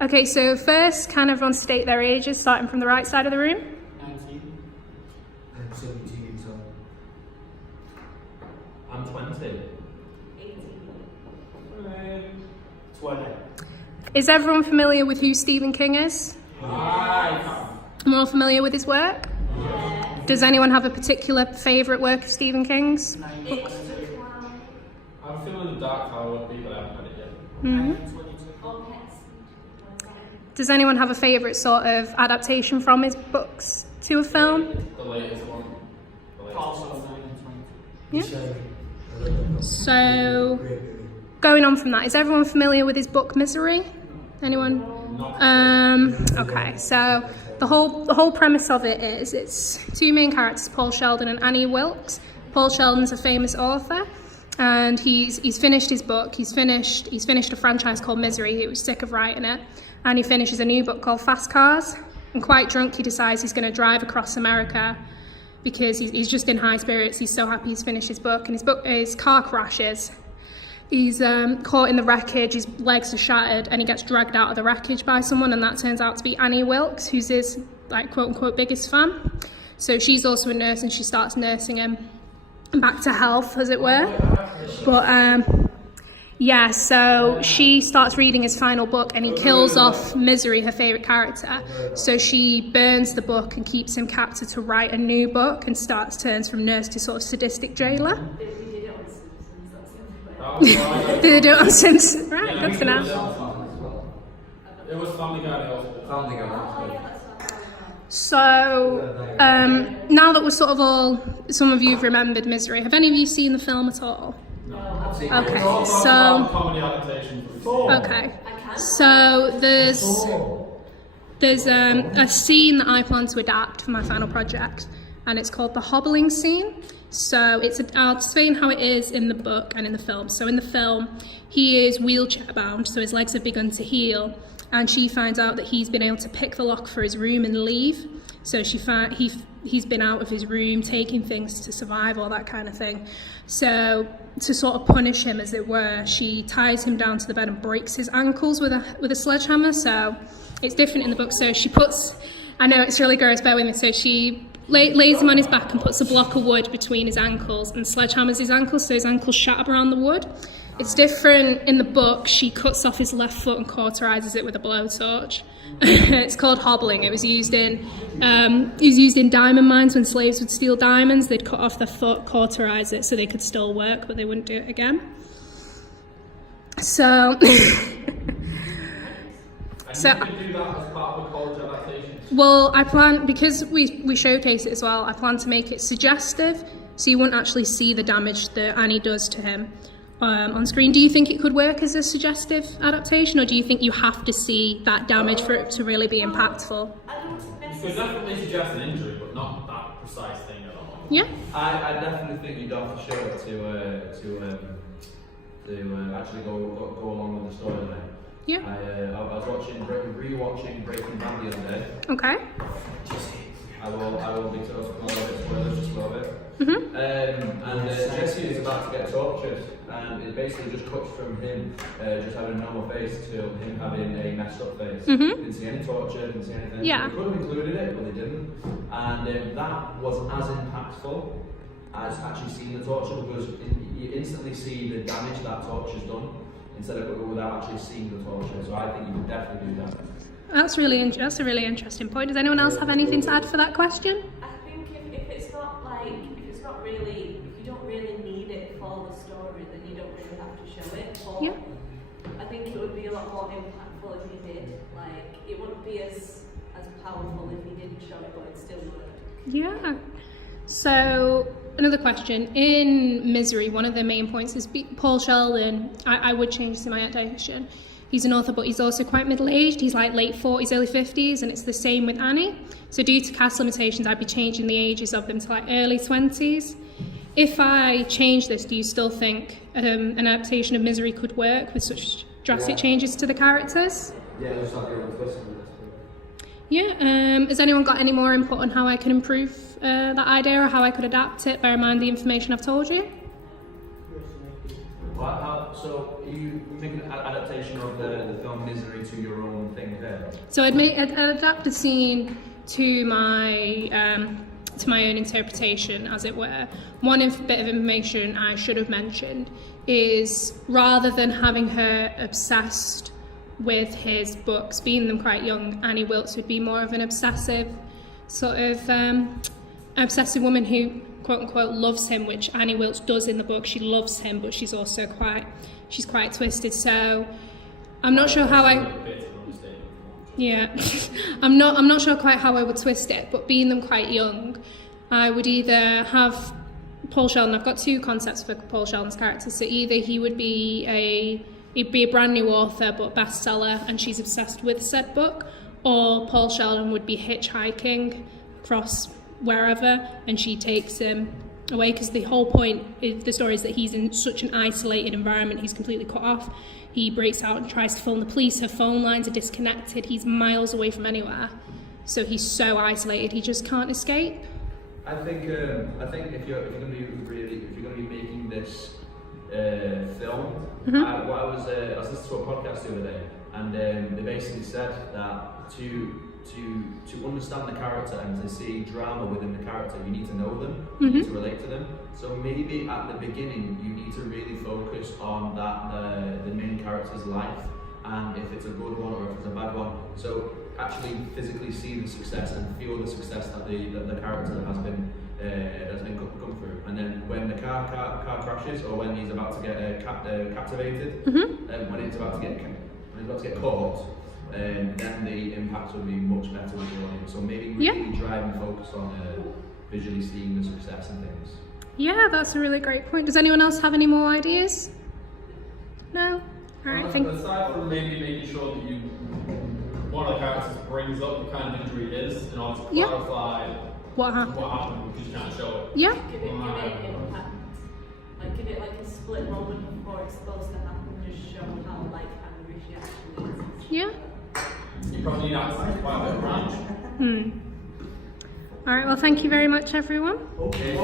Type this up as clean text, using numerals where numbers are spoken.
Okay, so first, can everyone state their ages, starting from the right side of the room? 19. I'm 17, so. I'm 20. 20. Is everyone familiar with who Stephen King is? Hi. More familiar with his work? Does anyone have a particular favourite work of Stephen King's? I'm feeling the Dark Tower would be, but I haven't had it yet. Hmm. Does anyone have a favourite sort of adaptation from his books to a film? The latest one. Also 1920. Yeah. So, going on from that, is everyone familiar with his book Misery? Anyone? Okay, so the whole premise of it is it's two main characters, Paul Sheldon and Annie Wilkes. Paul Sheldon's a famous author, and he's finished his book. He's finished a franchise called Misery. He was sick of writing it, and he finishes a new book called Fast Cars. And quite drunk, he decides he's going to drive across America because he's just in high spirits. He's so happy he's finished his book, and his car crashes. He's caught in the wreckage, his legs are shattered, and he gets dragged out of the wreckage by someone, and that turns out to be Annie Wilkes, who's his, like, quote-unquote biggest fan. So she's also a nurse, and she starts nursing him back to health, as it were. But, yeah, so she starts reading his final book, and he kills off Misery, her favourite character. So she burns the book and keeps him captive to write a new book, and turns from nurse to sort of sadistic jailer. Did they do it on Simpsons? Right, Yeah, good to know. It was Family Guy. Family Guy. So, now that we're sort of some of you have remembered Misery, have any of you seen the film at all? Okay, so, Comedy adaptation. okay, so there's a scene that I plan to adapt for my final project, and it's called the hobbling scene. So I'll explain how it is in the book and in the film. So in the film, he is wheelchair bound, so his legs have begun to heal, and she finds out that he's been able to pick the lock for his room and leave. So he's been out of his room, taking things to survive, all that kind of thing. So to sort of punish him, as it were, she ties him down to the bed and breaks his ankles with a sledgehammer. So it's different in the book. So she puts, I know it's really gross, bear with me. So she lays him on his back and puts a block of wood between his ankles and sledgehammers his ankles, so his ankles shatter around the wood. It's different in the book. She cuts off his left foot and cauterizes it with a blowtorch. It's called hobbling. It was used in diamond mines when slaves would steal diamonds. They'd cut off their foot, cauterize it so they could still work, but they wouldn't do it again. So, And you can do that as part of a college adaptation. well, I plan, because we showcase it as well, I plan to make it suggestive, so you wouldn't actually see the damage that Annie does to him on screen. Do you think it could work as a suggestive adaptation, or do you think you have to see that damage for it to really be impactful? You could definitely suggest an injury, but not that precise thing at all. Yeah? I definitely think you'd have to show it to actually go along with the storyline. Yeah. I was rewatching Breaking Bad the other day. Okay. I will be told a little bit spoilers just a little bit. Mm-hmm. And Jesse is about to get tortured, and it basically just cuts from him just having a normal face to him having a messed up face. Mhm. Didn't see any torture, didn't see anything. Yeah. They could have included it, but they didn't. And that was as impactful as actually seeing the torture, because you instantly see the damage that torture's done, instead of without actually seeing the torture. So I think you could definitely do that. That's a really interesting point. Does anyone else have anything to add for that question? I think if it's not really, if you don't really need it for the story, then you don't really have to show it. But Yeah. I think it would be a lot more impactful if you did. Like, it wouldn't be as powerful if you didn't show it, but it still would. Yeah. So, another question. In Misery, one of the main points is Paul Sheldon. I would change to my adaptation. He's an author, but he's also quite middle-aged. He's like late 40s, early 50s, and it's the same with Annie. So due to cast limitations, I'd be changing the ages of them to like early 20s. If I change this, do you still think an adaptation of Misery could work with such drastic changes to the characters? Yeah, there's not really a twist in this. Yeah, has anyone got any more input on how I can improve that idea or how I could adapt it, bear in mind the information I've told you? So you making an adaptation of the film Misery to your own thing there? So I'd adapt the scene to my own interpretation, as it were. One bit of information I should have mentioned is, rather than having her obsessed with his books, being them quite young, Annie Wilkes would be more of an obsessive obsessive woman who, quote unquote, loves him, which Annie Wilkes does in the book. She loves him, but she's also quite twisted. So I'm not sure how I'm not sure quite how I would twist it, but being them quite young, I would either have Paul Sheldon. I've got two concepts for Paul Sheldon's character. So either he'd be a brand new author but bestseller, and she's obsessed with said book, or Paul Sheldon would be hitchhiking across wherever, and she takes him away, because the whole point of the story is that he's in such an isolated environment. He's completely cut off. He breaks out and tries to phone the police. Her phone lines are disconnected. He's miles away from anywhere, so he's so isolated he just can't escape. I think if you're going to be making this film, Mm-hmm. I was listening to a podcast the other day, and they basically said that to understand the character and to see drama within the character, you need to know them, you need to relate to them. So maybe at the beginning, you need to really focus on that the main character's life, and if it's a good one or if it's a bad one. So actually physically see the success and feel the success that the character has been come through. And then when the car crashes, or when he's about to get captivated, when he's about to get caught, then the impact will be much better with the audience. So maybe really drive and focus on visually seeing the success and things. Yeah, that's a really great point. Does anyone else have any more ideas? No? Alright, Aside from maybe making sure that one of the characters brings up the kind of injury it is in order to clarify what happened. because you can't show it. Yeah? Give it impact. Like, give it like a split moment before it's supposed to happen, just show how like angry she actually is. Yeah? You probably need access quite a bit of range. Alright, well, thank you very much, everyone. Okay.